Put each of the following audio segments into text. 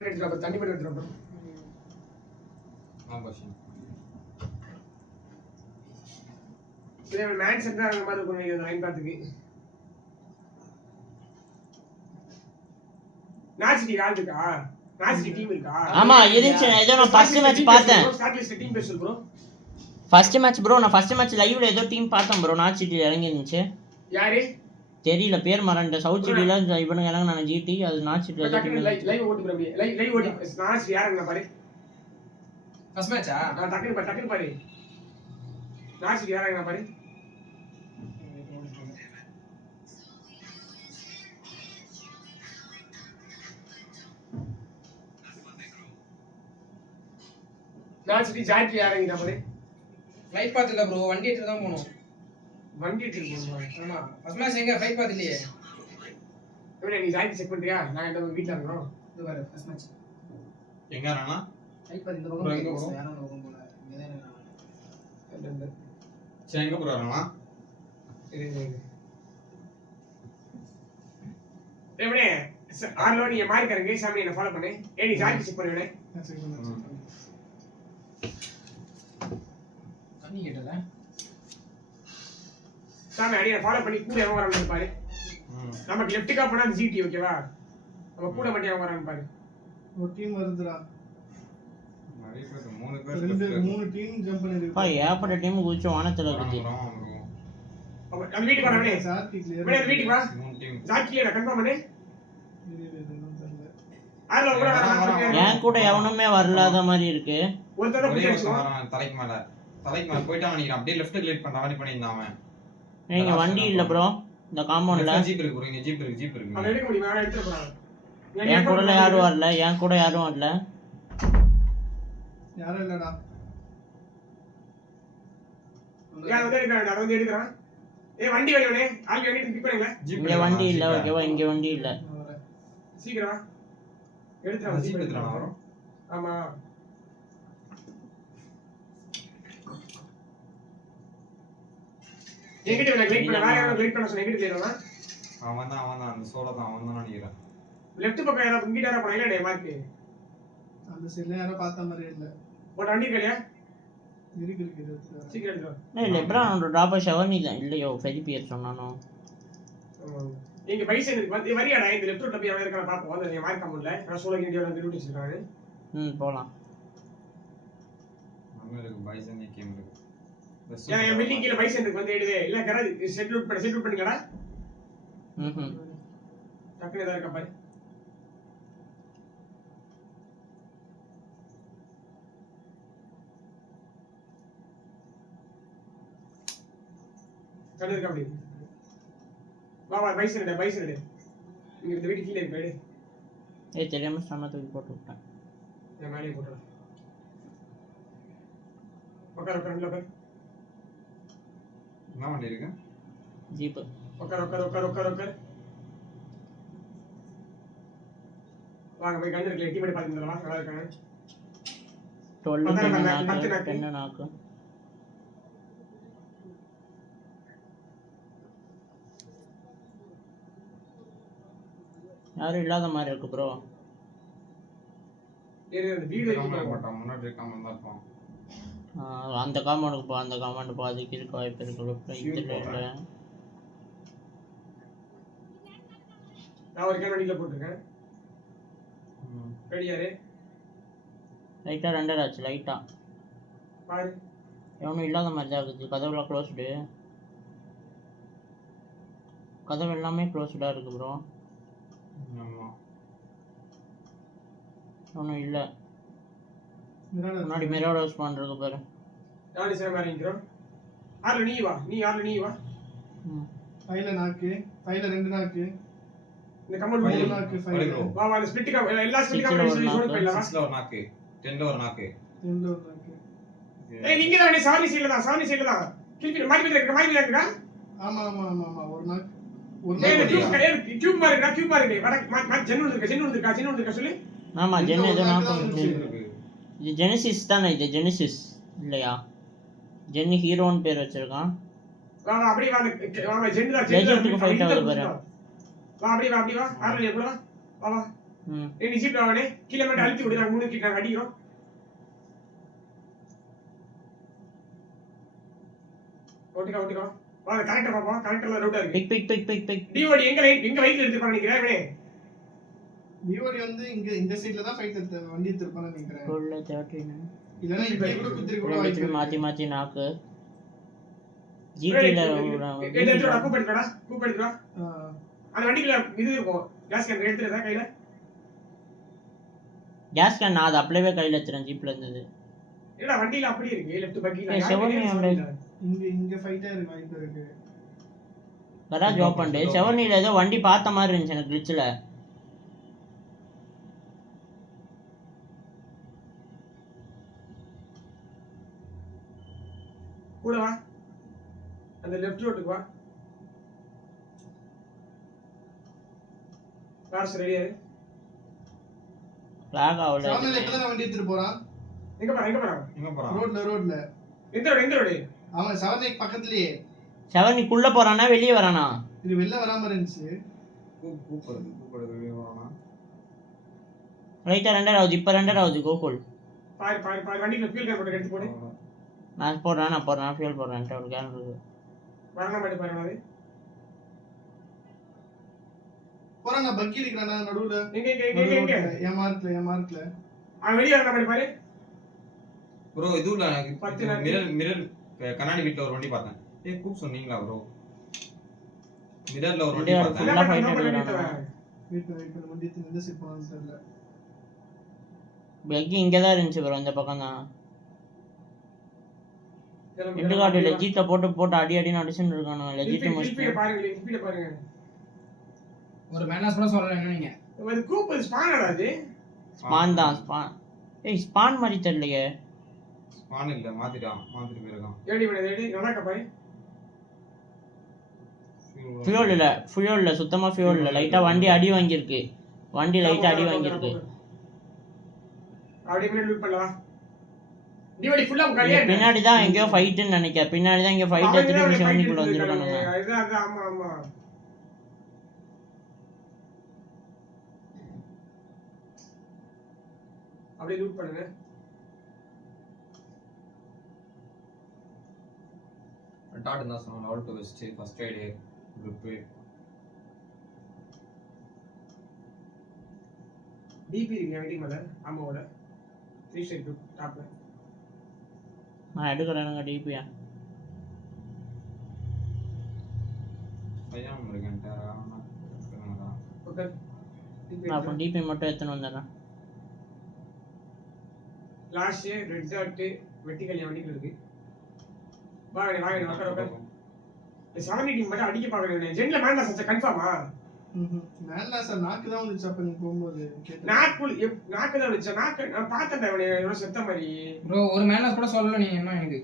தண்ணி போட்டு எடுத்துறோம். Man centre அந்த மாதிரி இருக்கும் லைன் பார்த்துக்கு. நாசிட்டி ஆள் இருக்கா? நாசிட்டி டீம் இருக்கா? ஆமா இருந்துச்சு. ஏதோ நான் ஃபர்ஸ்ட் மேட்ச் பார்த்தேன். ஸ்டார்ட் லிஸ்ட் டீம் பேர் ப்ரோ. ஃபர்ஸ்ட் மேட்ச் ப்ரோ, நான் ஃபர்ஸ்ட் மேட்ச் லைவ்ல ஏதோ டீம் பார்த்தேன் ப்ரோ. நாசிட்டி இறங்கி இருந்துச்சு. யாரு தெரியல பேர் மறந்துட்டேன். சவுத் சிட்டில இவனுங்க இறங்க நான் ஜிடி அது நாசிட்டி லைவ் ஓட்டு ப்ரோ. லைவ் ஓடி நாசிட்டி யாருங்க பாரு. ஃபர்ஸ்ட் மேட்சா? டக்குனு பாரு. நாசிட்டி யாருங்க பாரு. நாசிட்டி ஜாக்கி யாருங்க பாரு. ஃளைட் பாத் இல்ல ப்ரோ, வண்டி எடுத்து தான் போணும். வண்டி எடுத்து போணும். ஆமா ஃபர்ஸ்ட் மேட்ச் எங்க ஃளைட் பாத் இல்லையே. இவனே நீ ஜாக்கி செக் பண்றியா? நான் இந்த வீட்ல இருக்கறோம். இது பாரு ஃபர்ஸ்ட் மேட்ச். எங்க ரானா? ஃளைட் பாத் இந்த பக்கம் போறோம். யாரோ பக்கம் போறாங்க. இங்க தான் இருக்காங்க. சரி எங்க போறானா? இரு. இவனே ஆர்லோ நீ மார்க் கரங்க சாமி என்ன ஃபாலோ பண்ணு. ஏய் நீ ஜாக்கி செக் பண்ணுவனே. கண்ணி கேட்டல. சாமி அடியே ஃபாலோ பண்ணி கூட எவன் வரான்னு பாரு. நமக்கு லெஃப்ட்க்கா போனா ஜிடி ஓகேவா? நம்ம கூட மட்டும் எவன் வரான்னு பாரு. ஒரு டீம் வருதுடா. நிறைய பேர் மூணு பேர் மூணு டீம் ஜம்ப் பண்ணிருக்கு. பா ஏப்பட்ட டீம் குதிச்சு வானத்துல இருக்கு. அந்த வீட்டுக்கு வரவனே. சாத்தி கிளியர். மேல வீட்டுக்கு வா. மூணு டீம். ஜாக்கி என்ன கன்ஃபார்ம் பண்ணு. ஆர்லோ கூட ஏன் கூட எவனுமே வரலாத மாதிரி இருக்கு. ஒருத்தர புடிச்சுவா. தலைக்கு மேல போய்ட்டான் நினைக்கிறேன். அப்படியே லெஃப்ட் கிளிக் பண்ற மாதிரி பண்ணிருந்தான் அவன். நீங்க வண்டி இல்ல ப்ரோ இந்த காம்பவுண்ட்ல. ஜீப் இருக்கு ப்ரோ. இங்க ஜீப் இருக்கு. அவன் எடுக்க முடியுமா? எடுத்து போறான். என் கூட யாரும் வரல. என் கூட யாரும் வரல. யாரும் இல்லடா. வந்து எடுக்கறான். ஏய் வண்டி வரவனே. ஆல்ரெடி வண்டி பிக் பண்ணுங்க. இங்க வண்டி இல்ல ஓகேவா? இங்க வண்டி இல்ல. சீக்கிரம் வா. எடுத்துறா. ஜீப் எடுத்துறான் வரும். ஆமா. எங்கிட்ட நான் வெயிட் பண்ண வேற யாரோ வெயிட் பண்ண சொன்ன எங்கிட்ட தேடுறா? அவன் தான் அந்த சோலோ தான் அவன் தான் நினைக்கிறேன். லெஃப்ட் பக்கம் யாரோ இங்கிட்ட யாரோ போனா இல்ல மார்க். அந்த சைடுல யாரோ பார்த்த மாதிரி இல்ல. ஒரு வண்டி கலையா? இருக்கு. சீக்கிரம் எடுத்துறா. ஏய் லெப்ரான் டிராப் ஷவர் இல்லையோ ஃபெரிபியர் சொன்னானோ. நீங்க பைசன் வந்து வரியாடா இந்த லெஃப்ட் ரோட்ல போய் அவன் இருக்கற பாப்போம். வந்து நீ மார்க் அமௌண்ட்ல நான் சோலோ இந்தியால வந்து லூட் வச்சிருக்காரு. போலாம். நம்ம இருக்கு பைசன் கேம் இருக்கு. என் பில்டிங் கீழ பைசன் இருக்கு வந்து எடுவே. இல்ல கராஜ் செட் லூட் பண்ணிக்கடா. டக்குனு ஏதா இருக்கா பாரு. கண்ணு இருக்கா அப்படி. வா பைசன் எடு. இங்க இந்த வீட்டு கீழ இருக்கு எடு. ஏய் தெரியாம சம தூக்கி போட்டு விட்டேன். நான் மேலே போடுறேன். உட்கார். என்ன வண்டி இருக்கு? ஜீப். உட்கார். வாங்க போய் கண்ணு இருக்கு. டீம் பாத்தீங்களா? நல்லா இருக்காங்க. 12 10 நாக்கு. யாரும் இல்லாத மாதிரி இருக்கு ப்ரோ. வீடு முன்னாடி இருக்காம தான் இருப்பான். அந்த காம்பவுண்டுக்கு போ. அந்த காம்பவுண்ட் பாதிக்கு இருக்க வாய்ப்பு இருக்கு. இதுல நான் ஒரு கேன் வண்டியில போட்டுருக்கேன். ரெடியாரு லைட்டா ரெண்டர் ஆச்சு. லைட்டா பாரு. எவனும் இல்லாத மாதிரி தான் இருக்குது. கதவுலாம் க்ளோஸ்டு. கதவு எல்லாமே க்ளோஸ்டா இருக்கு ப்ரோ. ஆமா ஒன்றும் இல்லை. முன்னாடி மிரர் ஹவுஸ் பண்ணுறது பாரு. யாரு சார் மாதிரி நிற்கிறோம்? ஆர்ல நீ வா. ஃபைல நாக்கு. ஃபைல 2 நாக்கு. இந்த கமெண்ட் நாக்கு ஃபைல. வா அந்த ஸ்பிளிட் எல்லா ஸ்பிளிட் கமெண்ட் சொல்லி போயிடலாம். 6ல ஒரு நாக்கு 10ல ஒரு நாக்கு. ஏய் நீங்க தான் சாரி சைடுல தான். கிளிக் மாட்டி இருக்கா? ஆமா ஒரு நாக்கு. கியூப் மார்க் வட ஜெனரல் இருக்கா சொல்லு. ஆமா ஜென் ஏதோ நாக்கு. இது ஜெனசிஸ் தானே? இது ஜெனசிஸ் இல்லையா? ஜென் ஹீரோன்னு பேர் வச்சிருக்கான். வா அப்படியே வா ஜென் தான் லெஜெண்டுக்கு ஃபைட் ஆகுது பாரு. வா அப்படியே வா ஆர்ல கூட வா ம் நீ ஜீப்ல வானே கீழ மட்டும் அழுத்தி விடு நான் 3 கிட்ட அடிக்கிறோம் ஓட்டிக்கோ வா கரெக்ட்டா பாப்பா கரெக்ட்டா ரூட்டா இருக்கு பிக் டிஓடி எங்க ரைட்ல எடுத்து நினைக்கிறேன் இவனே டிஓடி வந்து இந்த சைடுல தான் ஃபைட் எடுத்து வண்டி எடுத்துப்பான்னு நினைக்கிறேன். உள்ள 39 இல்லனா இப்படி கூட குத்திரி கூட வாய்ப்பு ரெண்டு இருக்கு. மாத்தி நாக்கு ஜிடில எடுத்துடா கூப்பிடுடா ஆ. அந்த வண்டிக்குள்ள இது இருக்கும் கேஸ் கேன் எடுத்துறதா கையில கேஸ் கேன் நான் அது அப்படியே கையில எடுத்துறேன் ஜீப்ல இருந்தது. இல்ல வண்டியில அப்படியே இருக்கு லெஃப்ட் பக்கில ஏய், செவனி இங்க ஃபைட்டா இருக்கு வாய்ப்பு இருக்கு. கராஜ் ஓபன் செவனில ஏதோ வண்டி பார்த்த மாதிரி இருந்துச்சு எனக்கு கிளிச்ல. கூட வா அந்த லெஃப்ட் ரோட்டுக்கு வா கார்ஸ் ரெடியா லாக் ஆவல. சாமல இப்பதான் வண்டி எடுத்துட்டு போறான். எங்க போறான் ரோட்ல எந்த ரோடு அவன் சவர்னைக் பக்கத்துலயே செவனிக்குள்ள போறானா வெளிய வரானா? இது வெளில வராம இருந்துச்சு. கூப்பிடுது வெளிய வரானா ரைட்டா ரெண்டராவது இப்ப ரெண்டராவது கோகுல். பாரு வண்டிக்குள்ள ஃபியூல் கேன் போட்டு எடுத்து போடு. நான் போடுறேன் ஃபியூல் போடுறேன் ஒரு கேன் இருக்கு. வரணும் மாட்டே பாரு மாதிரி போறானா பக்கி இருக்கறானா நடுவுல எங்க என் மார்க்ல அவன் வெளிய வரணும் மாட்டே பாரு ப்ரோ இதுல மிரர் கண்ணாடி வீட்ல ஒரு வண்டி பார்த்தேன். கூப் சொன்னீங்களா ப்ரோ? மிரர்ல ஒரு வண்டி பார்த்தேன். ஃபுல்லா ஃபைட் எடுக்கறானா? வெயிட் பண்ண வண்டி எந்த சைடு போறான்னு தெரியல. பக்கி இங்க தான் இருந்துச்சு ப்ரோ இந்த பக்கம் தான். ரெண்டு கார்டு லெஜிட்ட போட்டு அடி அடிச்சுட்டு இருக்கானு லெஜிட் மஸ்ட் பாருங்க ஒரு மேனாஸ் கூட சொல்லல என்ன நீங்க அது கூப் ஸ்பானடா அது ஸ்பான் தான் ஸ்பான். ஏய் ஸ்பான் மாதிரி தெரியலையே. ஸ்பான் இல்ல மாத்திட்டு போயிருக்கான். ஏடி நடக்க பாரு ஃபியூல் இல்ல சுத்தமா ஃபியூல் இல்ல. லைட்டா வண்டி அடி வாங்கியிருக்கு. அப்படியே முன்னாடி லூட் பண்ணலாம். டிவடி ஃபுல்லா கலியா பின்னாடி தான் எங்கயோ ஃபைட்னு நினைக்கிறேன். பின்னாடி தான் இங்க ஃபைட் எடுத்துட்டு செவனிக்குள்ள வந்திருக்கானுங்க. அது ஆமா அப்படியே லூட் பண்ணுங்க. டாட் தான் சொன்னான் all to west first eight group DP இருக்கு வெயிட்டிங் மேல ஆமாவோட 3 ஸ்டேட் குரூப் டாப்ல நான் எடுக்கறேனுங்க டிபியா. பையன் இருக்கேன்டா ஓகே அப்ப டிபி மட்டும் எடுத்துட்டு வந்தறேன். லாஸ்ட் ரெட் டாட் வெர்டிகல் வண்டிக்கு இருக்கு. வாங்க உட்கார். 70 மட்டும் அடிக்க பாக்குறேன். ஜென்ல மேன்ல சச்ச கன்ஃபார்மா? மேன்ல சார் நாக்கு தான் வந்துச்சு அப்ப நீ போகும்போது. நாக்கு தான் வந்துச்சு. நாக்கு நான் பார்த்தேன்டா இவனே செத்த மாதிரி. ப்ரோ ஒரு மேனாஸ் கூட சொல்லல நீங்க என்ன எனக்கு.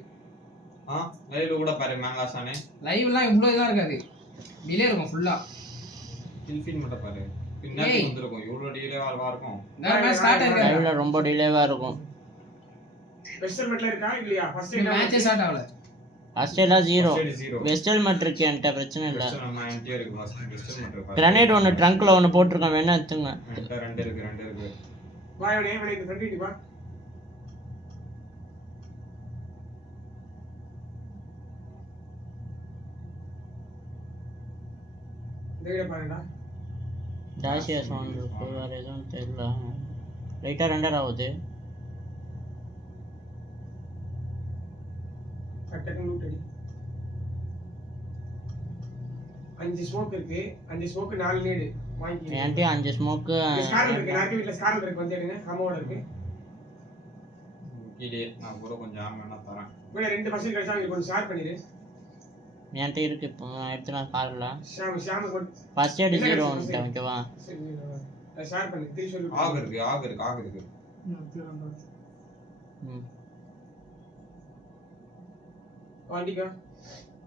லைவ்ல கூட பாரு மேன்லாஸானே. லைவ்லாம் இவ்ளோ இதா இருக்காது. டிலே இருக்கும் ஃபுல்லா. கில் ஃபீல் மட்டும் பாரு. பின்னாடி வந்திருக்கும். இவ்ளோ டிலேவா இருக்கும். நான் மேட்ச் ஸ்டார்ட் ஆயிருக்கு. லைவ்ல ரொம்ப டிலேவா இருக்கும். வெஸ்டல் மெட்ல இருக்கா இல்லையா? ஃபர்ஸ்ட் மேட்ச் ஸ்டார்ட் ஆகல. ஆஸ்ட்ரேலியா 0 வெஸ்டல் மட் இருக்கு என்கிட்ட பிரச்சனை இல்ல. நம்ம என்கிட்ட இருக்கு வெஸ்டல் மட்டும். கிரனேட் ஒன்னு ட்ரங்க்ல ஒன்னு போட்டுருக்கேன் வேணா எடுத்துங்க. ரெண்டு இருக்கு. வாயோனே இவனே இந்த ஃப்ரண்ட் இடி வா. தேட பாருடா. டாஷியா சவுண்ட் இருக்கு வேற எதுவும் தெரியல. லைட்டா ரெண்டர் ஆகுது. கட்டக்கு லூட் அடி. 5 ஸ்மோக் இருக்கு. 5 ஸ்மோக் 4 நேடு வாங்கி. என்கிட்ட 5 ஸ்மோக் ஸ்காரல் இருக்கு. நாக்கு வீட்ல ஸ்காரல் இருக்கு வந்து எடுங்க. அமோட இருக்கு. கீழே நான் கூட கொஞ்சம் ஆமேனா தரேன். வேற 2% கழிச்சா நீ கொஞ்சம் ஷேர் பண்ணிடு. என்கிட்ட இருக்கு இப்போ நான் எடுத்துனா கார்ல. ஷாம் ஃபர்ஸ்ட் எய்ட் 0 வந்துட்டு ஓகேவா? சரி ஷேர் பண்ணு. திருப்பி சொல்லு. ஆக இருக்கு. வாண்டிக்கா.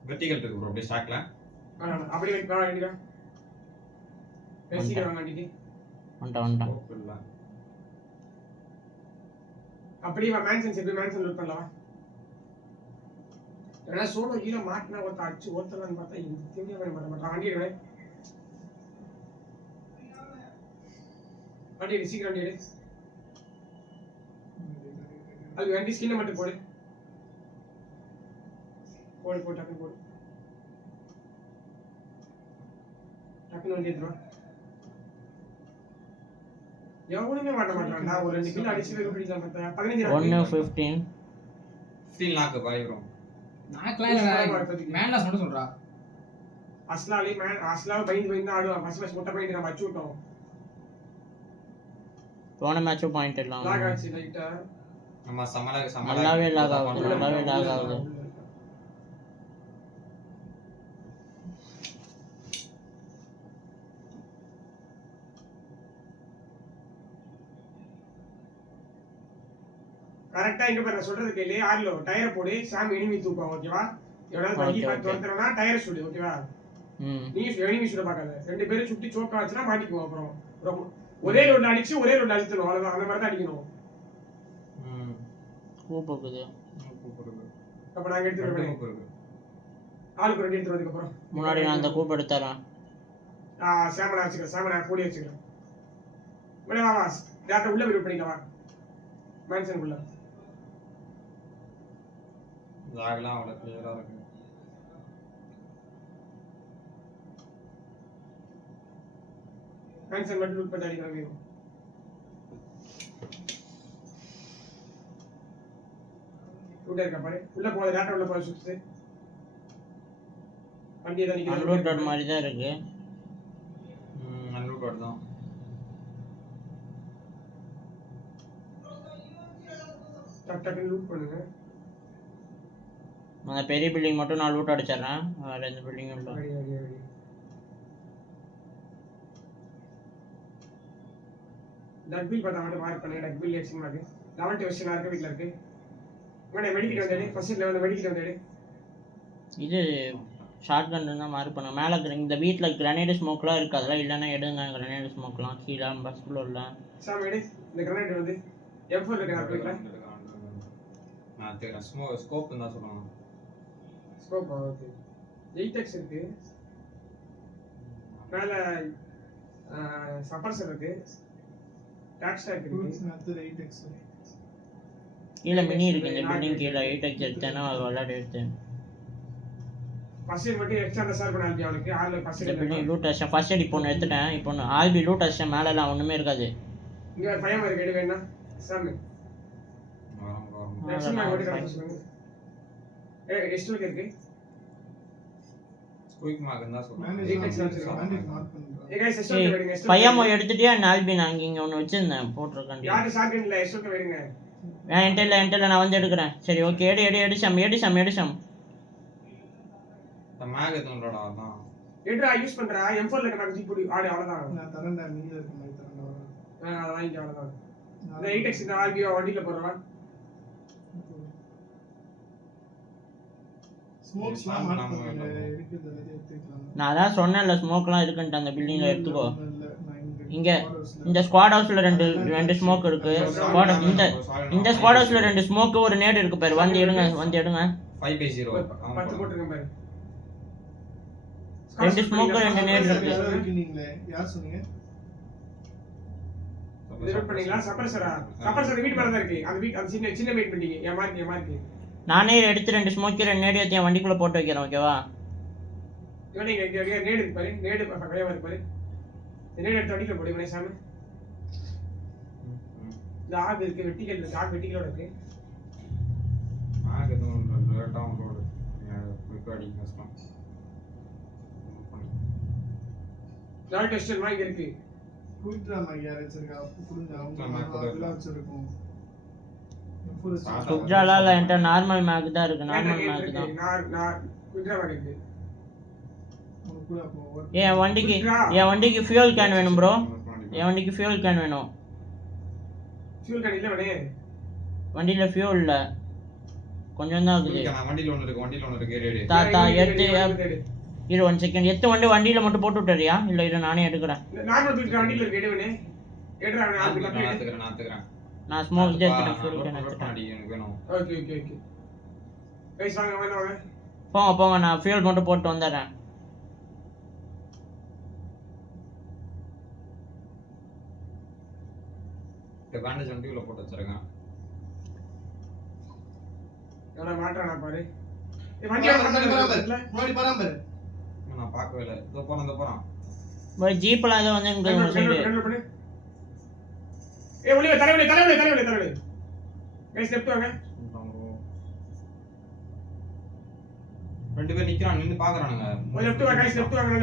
வெர்டிகல் இருக்கு ப்ரோ அப்படியே ஸ்டாக்ல. அப்படியே வெயிட் பண்ண வேண்டியதா. பேசிக்க வாண்டிக்கு. வந்துட்டா. இல்ல. அப்படியே மேன்சன் லூட் பண்ணலாம். ஏன்னா சோலோ ஹீரோ மாட்டினா ஒருத்த அடிச்சு ஓத்தலான்னு பார்த்தா இது தெரிய வர மாட்டேன். வண்டி எடுவேன். வண்டி எடு சீக்கிரம் வண்டி எடு அது வண்டி ஸ்கின்னை மட்டும் போடு போடு போடு டக்குனு போடு டக்குனு வண்டி எடுத்துருவா எவனுமே மாட்ட மாட்டான்டா ஒரு 2 கிலோ அடிச்சு பிடிக்கலாம் பார்த்தா 15 115 15 லாக் பாய் ப்ரோ நாக்கெல்லாம் இல்ல மேன்லாஸ் மட்டும் சொல்றா அஸ்லாலி மேன் அஸ்லாவை பயந்து ஆடுவான் ஃபர்ஸ்ட் மேட்ச் முட்டை பயந்து நம்ம அடிச்சு விட்டோம் போன மேட்சும் பாயிண்ட் எல்லாம் லாக் ஆச்சு லைட்டா நம்ம சமல நல்லாவே லாக் ஆகுது கரெக்ட்டா இங்க பாரு நான் சொல்றது கேளு ஆர்லோ டயர் போடு சாம் எனிமி தூக்கும் ஓகேவா எவனால பங்கி பார்த்து வரதுனா டயர் சுடு ஓகேவா நீ எனிமி சுட பார்க்காத ரெண்டு பேரும் சுத்தி சோக்கா வச்சனா மாட்டிக்குவோம் அப்புறம் ஒரே ரோட்ல அடிச்சு ஒரே ரோட்ல அடிச்சணும் அவ்வளவுதான் அந்த மாதிரி தான் அடிக்கணும் கூப்பிடுது அப்ப நாங்க எடுத்துறோம் ஆளுக்கு ரெண்டு எடுத்துறதுக்கு அப்புறம் முன்னாடி நான் அந்த கூப் எடுத்துறேன் சாமனா வச்சுக்கிறேன் சாமனா கூடி வச்சுக்கிறேன் வா வா டேட்டா உள்ள விடு பண்ணிக்கலாம் வா மேன்ஷன் உள்ள லாக்லாம் அவ்வளவு கிளியரா இருக்கு மேன்ஷன் மட்டும் லூட் பண்ணி அடிக்கிறாங்க லூட் இருக்கா பாரு உள்ள போற டேட்டா உள்ள போய் சுத்து வண்டி ஏதா நிக்குது அன்லோட் மாதிரி தான் இருக்கு அன்லோட் தான் டக்கு லூட் பண்ணுங்க அந்த பெரிய பில்டிங் மட்டும் நான் லூட் அடிச்சிடுறேன் வேற எந்த பில்டிங்கும் இல்லை டக்பில் பார்த்தா மட்டும் மார்க் பண்ணி டக்பில் எக்ஸிங் மார்க் 11 வெர்ஷன் இருக்கு வீட்ல இருக்கு உடனே மெடிக்கெட் வந்தாரு ஃபர்ஸ்ட் லெவல்ல மெடிக்கெட் வந்தாரு இது ஷார்ட் கன் தான் மார்க் பண்ண மேலே இந்த வீட்டில் கிரனேட் ஸ்மோக்லாம் இருக்கு அதெல்லாம் இல்லைன்னா எடுங்க கிரனேட் ஸ்மோக்லாம் கீழே பஸ் ஃப்ளோரில் சாம் எடு இந்த கிரனேட் வந்து M4 இருக்கு நான் போய்க்கலாம் நான் தெரியல ஸ்கோப் தான் சொல்றாங்க ஸ்கோப் ஓகே 8x இருக்கு மேல சப்பர்சர் இருக்கு டாக் ஸ்டாக் இருக்கு அது 8x கீழே மினி இருக்கு இந்த பில்டிங் கீழே 8x எடுத்தேன்னா அது விளையாட எடுத்தேன் ஃபர்ஸ்ட் எய்ட் மட்டும் எக்ஸ்ட்ரா சார் பண்ண ஆல்பி அவனுக்கு ஆல்ல ஃபர்ஸ்ட் இந்த எய்ட் பில்டிங் லூட் அடிச்சேன் ஃபர்ஸ்ட் எய்ட் இப்போ ஒன்று எடுத்துட்டேன் இப்போ ஒன்று ஆல்பி லூட் அடிச்சேன் மேலெல்லாம் ஒன்றுமே இருக்காது இங்க பையன் இருக்கு எடு வேணா சாம் நெக்ஸ்ட் நான் ஓடி காட்ட சொல்லுங்க எஸ்ட் இருக்கு குயிக் மார்க் தான் சொல்றாங்க மேனேஜ் மார்க் பண்றேன் ஏய் गाइस எஸ்ட் வெடுங்க எஸ்ட் பையன் எடுத்துட்டியா ஆல்பி நான் இங்கே ஒன்று வச்சிருந்தேன் போட்டிருக்கேன் யாரு ஷார்ட் இல்ல எஸ்ட் வெடுங்க என்கிட்ட நான் வந்து எடுக்கிறேன் சரி ஓகே எடு சம் மேக் எதுன்றடா அதான் எடுறா யூஸ் பண்றா M4 ல நான் ஜிப் ஆடு அவ்வளவுதான் நான் தரேன்டா மீதி இருக்க மாதிரி தரேன்டா அத வாங்கி அவ்வளவுதான் இந்த 8x இந்த RB வண்டில போறவா ஸ்மோக்ஸ்லாம் மார்க் பண்ணுங்க இருக்குது எடுத்துக்கலாம் நான் அதான் சொன்னேன்ல ஸ்மோக்லாம் இருக்குன்ட்டு அந்த பில்டிங்கில் எடுத்துக்கோ நான் இங்கே இந்த ஸ்குவாட் ஹவுஸில் ரெண்டு ஸ்மோக் இருக்கு இந்த ஸ்குவாட் ஹவுஸில் 2 ஸ்மோக்கு ஒரு நேடு இருக்கு பாரு வந்து எடுங்க 5/0 10 போட்டுங்க பாரு 2 ஸ்மோக்கு 2 நேடு இருக்கு நீங்களே யார் சொன்னீங்க ரிலோட் பண்ணீங்களா சப்பரசர் வீட் மேல தான் இருக்கு அந்த வீட் அந்த சின்ன வெயிட் பண்ணீங்க ஏன் மார்க் நானே எடுத்து 2 ஸ்மோக்கு 2 நேடு ஏத்தி வண்டிக்குள்ள போட்டு வைக்கிறேன் ஓகேவா இவனே இங்க நேடு இருக்கு பாரு நேடு கையா இருக்கு பாரு நேடு எடுத்து வண்டிக்குள்ள போடு இவனே சாம இந்த ஆக் இருக்கு வெட்டிக்கல் இருக்கு ஆக் வெட்டிக்கலோட இருக்கு மேக் எதுவும் லேட்டா உங்களோட குயிக் அடி கஷ்டம் லால் டெஸ்டர் மாதிரி இருக்கு குயிக் ட்ராமா கேரேஜ் இருக்கா புரிஞ்ச அவங்க வச்சிருக்கோம் சுப்ஜாலால என்கிட்ட நார்மல் மேக் தான் இருக்கு நார்மல் மேக் தான் நான் குயிக்ரா இருக்கு என் வண்டிக்கு ஃபியூல் கேன் வேணும் ப்ரோ என் வண்டிக்கு ஃபியூல் கேன் வேணும் ஃபியூல் கேன் இல்ல வனே வண்டியில ஃபியூல் இல்ல கொஞ்சம் தான் இருக்குது வண்டியில ஒன்னு இருக்கு ரெடி தாத்தா எடுத்து இரு 1 செகண்ட் எத்து வண்டியில மட்டும் போட்டு விட்டுறியா இல்ல இரு நானே எடுக்கிறேன் நார்மல் குயிக்ரா வண்டியில இருக்கு எடுவனே எடுறா நான் எடுத்துக்கிறேன் நான் ஸ்மோக் எடுத்துட்டேன் ஃபியூல் கேன் எடுத்துட்டேன் எனக்கு வேணும் ஓகே கைஸ் வாங்க போங்க நான் ஃபியூல் மட்டும் போட்டு வந்துடுறேன் பேண்டேஜ் வண்டி உள்ள போட்டு வச்சிருக்கேன். எவ்வளவு மாட்டானா பாரு. வண்டி முன்னாடி பராமரு. நான் பார்க்கவே இல்லை. இதோ போறான். பை ஜீப்ல ஏதோ வந்து இந்த சைடு. ஒளிவே தலைவலி. கைஸ் லெஃப்ட் வாங்க. ரெண்டு பேர் நிக்கிறான், நின்னு பாக்குறானுங்க. லெஃப்ட் வாங்க கைஸ், லெஃப்ட் வாங்க.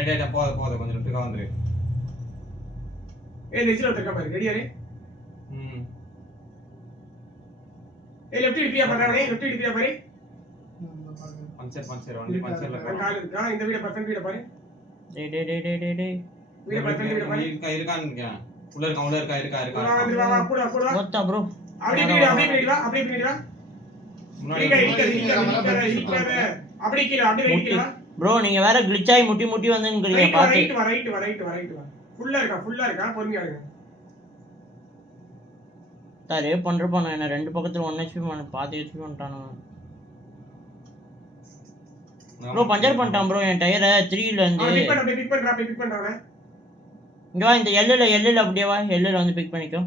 ரெடியா போத கொஞ்சம் லெஃப்ட்கா வந்துரு. நெஞ்சில ஒருத்தர் பாரு. ரெடியா ரே? லெஃப்ட் இடிப்பியா பாரு. பஞ்சர் வண்டி பஞ்சர்ல கால் இருக்கா? இந்த வீட பர்ஃபெக்ட் வீட பாரு. டேய் வீட பர்ஃபெக்ட் வீட பாரு. இருக்கான்னு நினைக்கிறேன். உள்ள இருக்கா. வா கூட. ஓத்தா ப்ரோ. அப்படியே பின்னாடி வா. முன்னாடி இடிக்காத. அப்படியே கீழ வா. ப்ரோ நீங்க வேற glitch ஆயி முட்டி வந்துங்கறீங்க பாத்து. ரைட் வா. ஃபுல்லா இருக்கா. பொறுமையா இருங்க. தாரே பண்றப்ப நான் ரெண்டு பக்கத்துல 1 HP பாத்து HP பண்ணிட்டானுங்க. ப்ரோ பஞ்சர் பண்ணிட்டான் ப்ரோ என் டயரை 3 ல இருந்து. பிக் பண்றானே. இங்க வா, இந்த எல்லுல அப்படியே வா. எல்லுல வந்து பிக் பண்ணிக்கோ.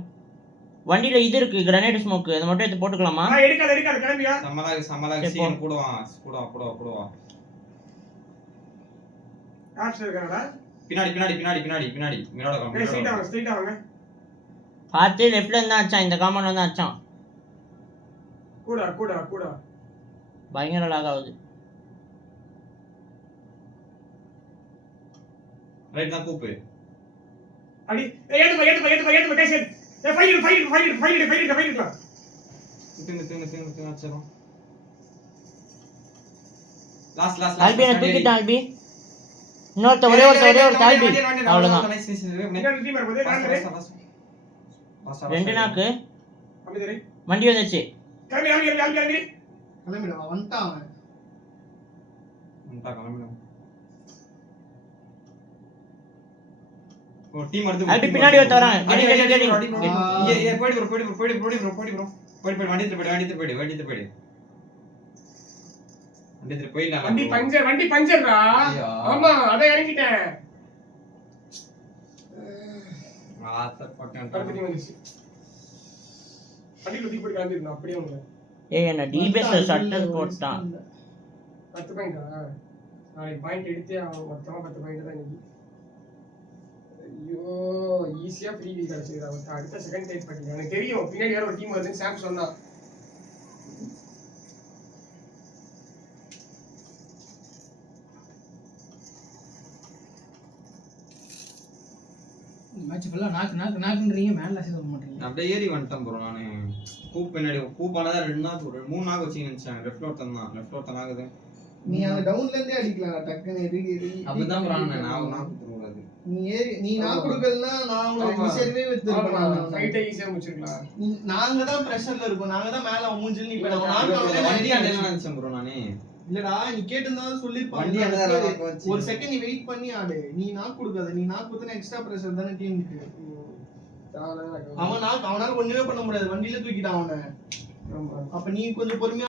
வண்டியில இது இருக்கு கிரனேட் ஸ்மோக், அதை மட்டும் எடுத்து போட்டுக்கலாமா? எடுக்காத கிளம்பியா. சமலாக சீன் கூடுவா. ஆப்ஸ் இருக்கறடா. பின்னாடி மிரோட காம். ஸ்ட்ரைட்டா வாங்க. பாத்து லெஃப்ட்ல இருந்தா அச்சான், இந்த காம்பவுண்ட்ல இருந்தா அச்சான். கூட. பயங்கர லாக் ஆகுது. ரைட் தான் கூப்பு. அடி ஏத்து கைஸ். ஃபைட். திங்க அச்சறோம். லாஸ்ட் ஆல்பி நான் தூக்கிட்டேன் ஆல்பி. ஒரே ஒரு ஆல்பி. அவ்வளவுதான். ரெண்டு நாக்கு. வண்டி வந்துச்சு. கிளம்பிடா வந்துட்டான் அவன். கிளம்பிடும். ஓ டீம் அடுத்து ஆல்பி பின்னாடி வராங்க. கெடி. போய்டு ப்ரோ. போய்டு வண்டி போய்டு. வண்டி பஞ்சர்டா. ஆமா அத இறங்கிட்டேன். ஆத்தர் பட்டன் படுத்தி வந்துச்சு. வண்டி லூட்டி போய் கிளம்பிருந்தா அப்படியே வந்து. என்ன டிபேஸ்ல ஷட்டர் போட்டான். 10 பாயிண்டா? நாளைக்கு பாயிண்ட் எடுத்தே மொத்தமா 10 பாயிண்ட் தான் இன்னைக்கு. ஐயோ ஈஸியா ஃப்ரீ வீல் கிடைச்சிருக்கா. அடுத்த செகண்ட் டைப் பண்ணிட்டேன். எனக்கு தெரியும் பின்னாடி வேற ஒரு டீம் வருதுன்னு சாம் சொன்னா. மேட்ச் ஃபுல்லா நாக்குன்றீங்க, மேல அசைய மாட்டீங்க. அப்படியே ஏறி வந்துட்டேன் ப்ரோ. நானு கூப் பின்னாடி கூப்பானதா 2 நாக்கு 3 நாக்கு வச்சு நினைச்சேன். லெஃப்ட் ஒருத்தன் ஆகுது. நீ அந்த டவுன்ல இருந்தே அடிக்கலாம் டக்குன்னு எதுக்கு அப்படிதான் ப்ரோ. நான் நாக்கு போறாது. நீ நான் கொடுக்கலனா நான் உங்களுக்கு ஈஸியாவே வித்துறேன். ஃபைட்டை ஈஸியா முடிச்சிரலாம். நாங்க தான் பிரஷர்ல இருக்கோம். நாங்க தான் மேல மூஞ்சில நீ வண்டி அடல நினைச்சேன் ப்ரோ நானே. இல்லடா நீ கேட்டிருந்தா சொல்லிருப்பாங்க. வண்டி அடல ஒரு செகண்ட் நீ வெயிட் பண்ணி ஆடு. நீ நாக் கொடுக்காத. நீ நாக் கொடுத்தா எக்ஸ்ட்ரா பிரஷர் தான டீமுக்கு. அவனால ஒண்ணுமே பண்ண முடியாது. வண்டியில தூக்கிட்டான் அவனை. அப்ப நீ கொஞ்சம் பொறுமையா